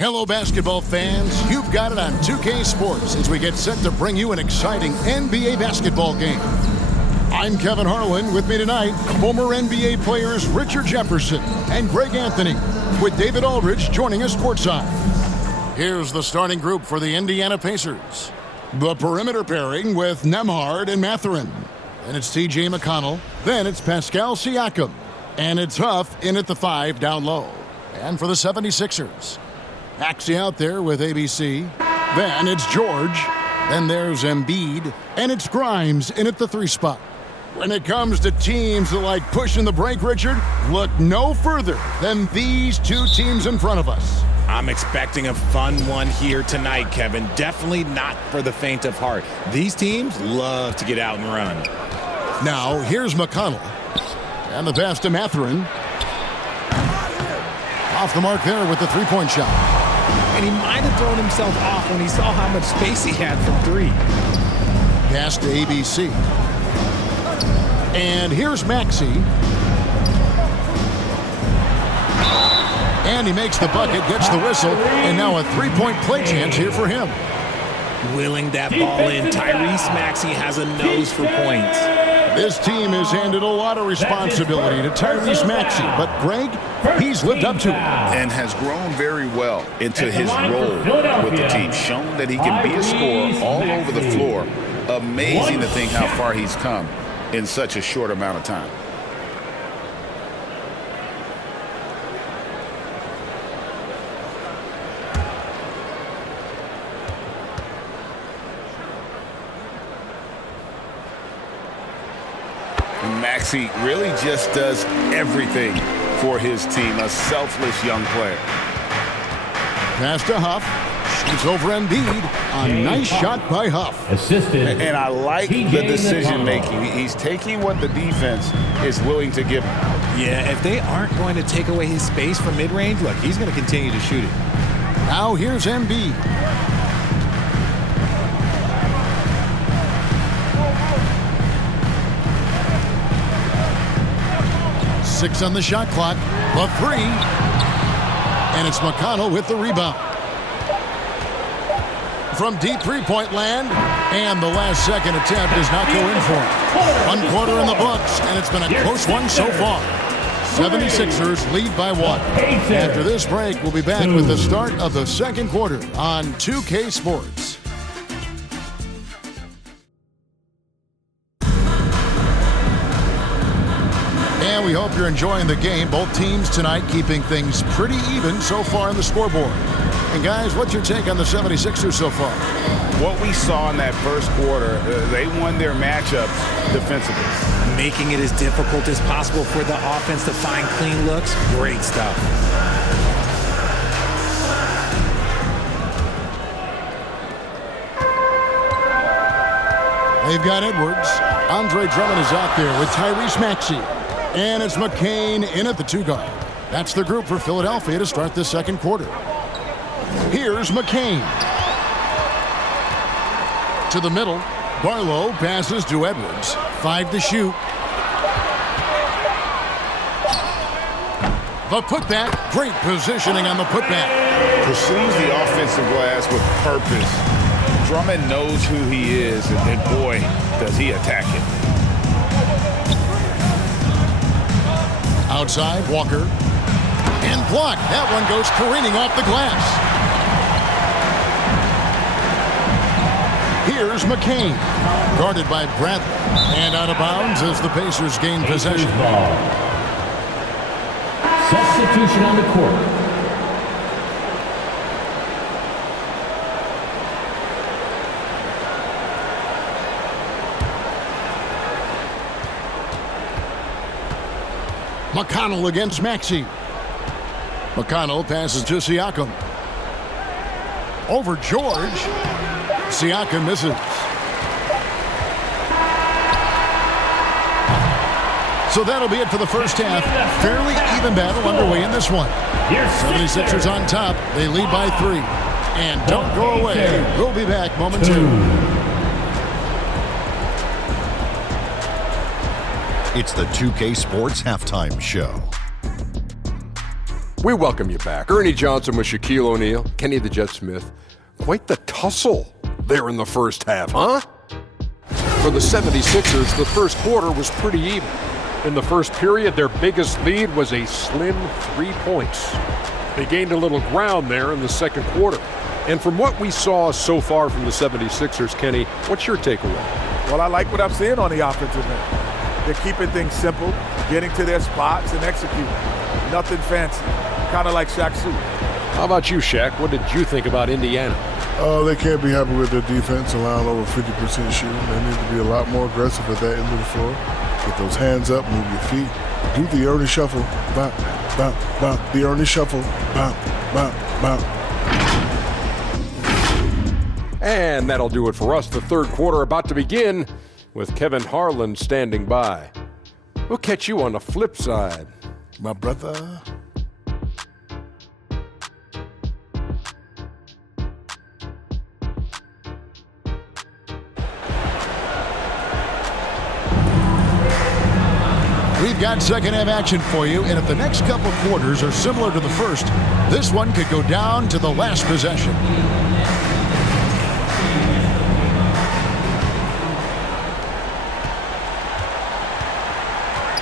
Hello, basketball fans. You've got it on 2K Sports as we get set to bring you an exciting NBA basketball game. I'm Kevin Harlan. With me tonight, former NBA players Richard Jefferson and Greg Anthony, with David Aldridge joining us courtside. Here's the starting group for the Indiana Pacers. The perimeter pairing with Nembhard and Mathurin. Then it's TJ McConnell. Then it's Pascal Siakam. And it's Huff in at the 5 down low. And for the 76ers, Maxey out there with ABC. Then it's George. Then there's Embiid. And it's Grimes in at the 3 spot. When it comes to teams that like pushing the break, Richard, look no further than these two teams in front of us. I'm expecting a fun one here tonight, Kevin. Definitely not for the faint of heart. These teams love to get out and run. Now, here's McConnell. And the pass to Mathurin. Off the mark there with the three-point shot. And he might have thrown himself off when he saw how much space he had from 3. Pass to ABC. And here's Maxey. And he makes the bucket, gets the whistle, and now a three-point play chance here for him. Willing that ball in. Tyrese Maxey has a nose for points. This team has handed a lot of responsibility to Tyrese Maxey, but Greg, he's lived up to it. And has grown very well into his role with the team. Shown that he can be a scorer all over the floor. Amazing to think how far he's come in such a short amount of time. Maxey really just does everything for his team. A selfless young player. Pass to Huff. Shoots over Embiid. A nice shot by Huff. Assisted. And I like the decision making. He's taking what the defense is willing to give him. Yeah, if they aren't going to take away his space from mid-range, look, he's going to continue to shoot it. Now here's Embiid. Six on the shot clock. The 3. And it's McConnell with the rebound. From deep three-point land. And the last second attempt does not go in for it. 1 quarter in the books, and it's been a close one so far. 76ers lead by 1. After this break, we'll be back with the start of the second quarter on 2K Sports. And we hope you're enjoying the game. Both teams tonight keeping things pretty even so far on the scoreboard. And guys, what's your take on the 76ers so far? What we saw in that first quarter, they won their matchups defensively. Making it as difficult as possible for the offense to find clean looks. Great stuff. They've got Edwards. Andre Drummond is out there with Tyrese Maxey. And it's McCain in at the 2 guard. That's the group for Philadelphia to start this second quarter. Here's McCain. To the middle. Barlow passes to Edwards. 5 to shoot. The putback. Great positioning on the putback. Pursues the offensive glass with purpose. Drummond knows who he is, and boy, does he attack it. Outside, Walker. And blocked. That one goes careening off the glass. Here's McCain. Guarded by Bradley. And out of bounds as the Pacers gain possession. Substitution on the court. McConnell against Maxey. McConnell passes to Siakam. Over George. Siakam misses. So that'll be it for the first half. Fairly even battle underway in this one. 76ers on top. They lead by 3. And don't go away. We'll be back momentarily. It's the 2K Sports Halftime Show. We welcome you back. Ernie Johnson with Shaquille O'Neal, Kenny the Jet Smith. Quite the tussle there in the first half, huh? For the 76ers, the first quarter was pretty even. In the first period, their biggest lead was a slim 3 points. They gained a little ground there in the second quarter. And from what we saw so far from the 76ers, Kenny, what's your takeaway? Well, I like what I'm seeing on the offensive end. They're keeping things simple, getting to their spots and executing. Nothing fancy, kind of like Shaq Su. How about you, Shaq? What did you think about Indiana? They can't be happy with their defense, allowing over 50% shooting. They need to be a lot more aggressive at that end of the floor. Get those hands up, move your feet. Do the Ernie shuffle. Bop, bop, bop. The Ernie shuffle. Bop, bop, bop. And that'll do it for us. The third quarter about to begin with Kevin Harlan standing by. We'll catch you on the flip side, My brother. We've got second half action for you, and if the next couple quarters are similar to the first, this one could go down to the last possession.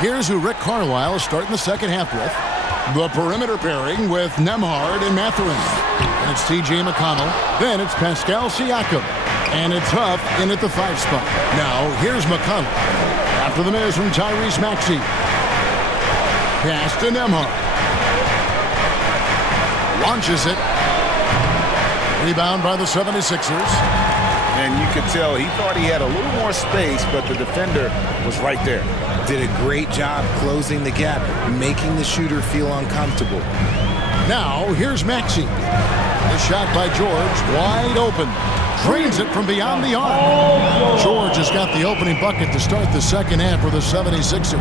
Here's who Rick Carlisle is starting the second half with. The perimeter pairing with Nembhard and Mathurin. And it's T.J. McConnell. Then it's Pascal Siakam. And it's Huff in at the 5 spot. Now, here's McConnell. After the miss from Tyrese Maxey. Pass to Nembhard. Launches it. Rebound by the 76ers. And you could tell he thought he had a little more space, but the defender was right there. Did a great job closing the gap, making the shooter feel uncomfortable. Now, here's Maxey. The shot by George, wide open. Drains it from beyond the arc. George has got the opening bucket to start the second half for the 76ers.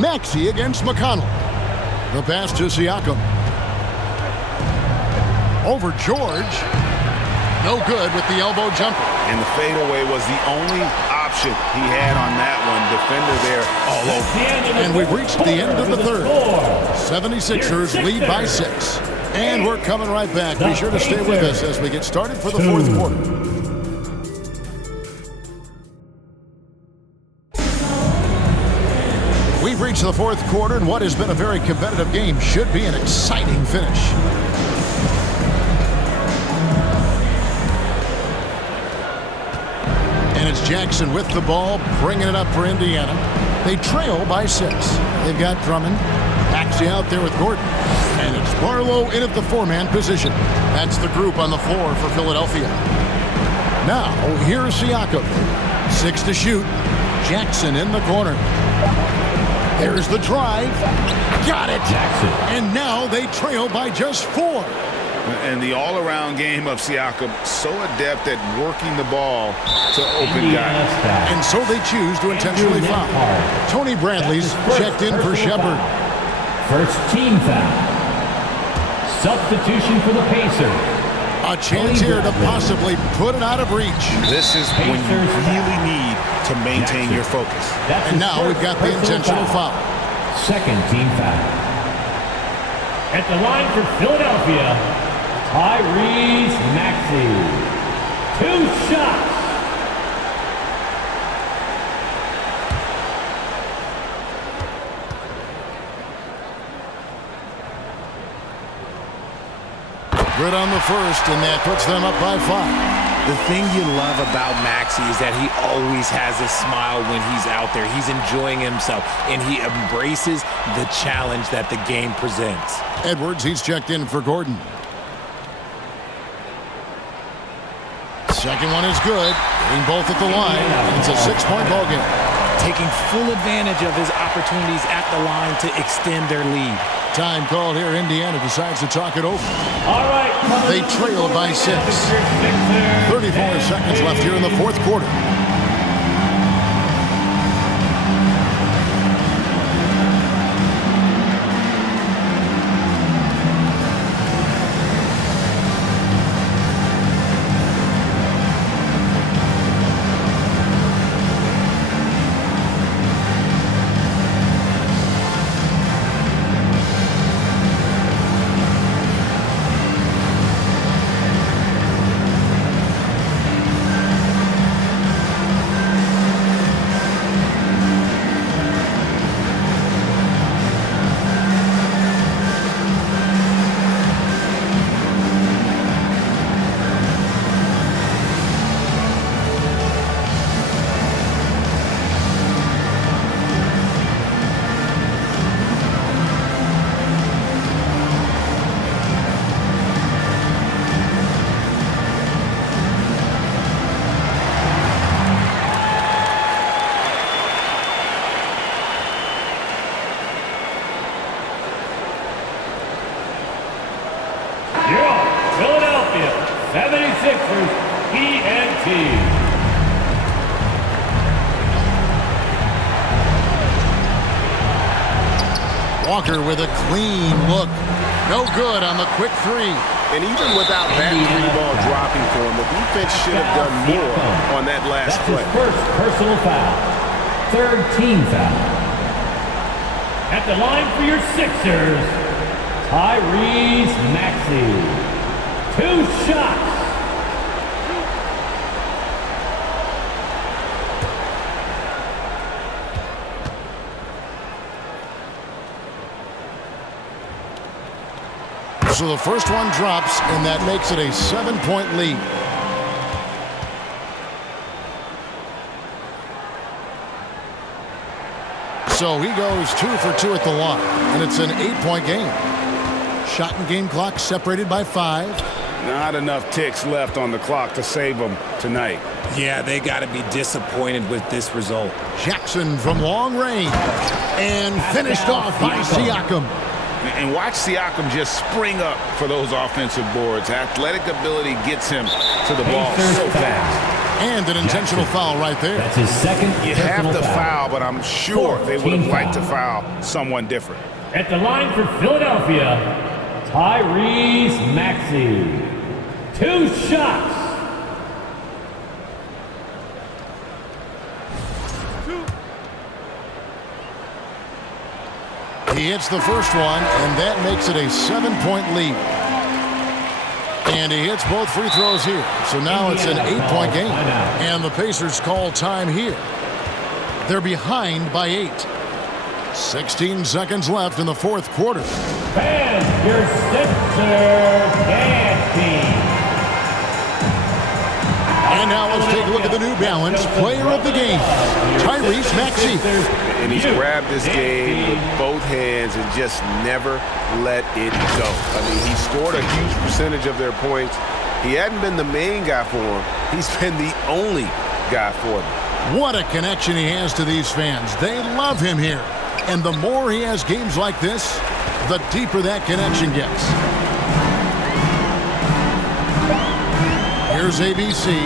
Maxey against McConnell. The pass to Siakam. Over George. No good with the elbow jumper. And the fadeaway was the only option he had on that one. Defender there all over. And we've reached the end of the third. 76ers lead by 6. And we're coming right back. Be sure to stay with us as we get started for the fourth quarter. We've reached the fourth quarter, and what has been a very competitive game should be an exciting finish. And it's Jackson with the ball, bringing it up for Indiana. They trail by 6. They've got Drummond. Maxey out there with Gordon. And it's Barlow in at the 4-man position. That's the group on the floor for Philadelphia. Now, here's Siakam. 6 to shoot. Jackson in the corner. There's the drive. Got it. Jackson. And now they trail by just 4. And the all-around game of Siakam, so adept at working the ball to open guys. And so they choose to intentionally foul. Tony Bradley's checked in for Shepard. First team foul. Substitution for the Pacers. A chance here to possibly put it out of reach. This is when you really need to maintain your focus. And now we've got the intentional foul. Second team foul. At the line for Philadelphia, Tyrese Maxey. 2 shots. Good on the first, and that puts them up by 5. The thing you love about Maxey is that he always has a smile when he's out there. He's enjoying himself, and he embraces the challenge that the game presents. Edwards, he's checked in for Gordon. Second one is good. Hitting both at the line, and it's a 6-point ball game. Taking full advantage of his opportunities at the line to extend their lead. Time called here. Indiana decides to talk it over. All right. They trail by 6. 34 seconds left here in the fourth quarter. 76ers, ENT. Walker with a clean look. No good on the quick three. And even without that three-ball dropping for him, the defense should have done more on that last play. That's his first personal foul. Third team foul. At the line for your Sixers, Tyrese Maxey. 2 shots. So the first one drops, and that makes it a 7-point lead. So he goes 2 for 2 at the line, and it's an 8-point game. Shot and game clock separated by 5. Not enough ticks left on the clock to save them tonight. Yeah, they got to be disappointed with this result. Jackson from long range, and finished off by Siakam. And watch Siakam just spring up for those offensive boards. Athletic ability gets him to the ball so fast. And an intentional foul right there. That's his second. You have to foul, but I'm sure they would have liked to foul someone different. At the line for Philadelphia, Tyrese Maxey. 2 shots. He hits the first one, and that makes it a 7-point lead. And he hits both free throws here. So now it's an 8-point game. And the Pacers call time here. They're behind by 8. 16 seconds left in the fourth quarter. And your Sixers dance team. And now let's take a look at the New Balance player of the game, Tyrese Maxey. And he's grabbed this game with both hands and just never let it go. I mean, he scored a huge percentage of their points. He hadn't been the main guy for them. He's been the only guy for them. What a connection he has to these fans. They love him here. And the more he has games like this, the deeper that connection gets. Here's ABC.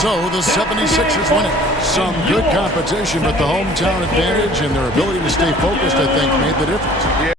So the 76ers winning. Some good competition, but the hometown advantage and their ability to stay focused, I think, made the difference. Yeah.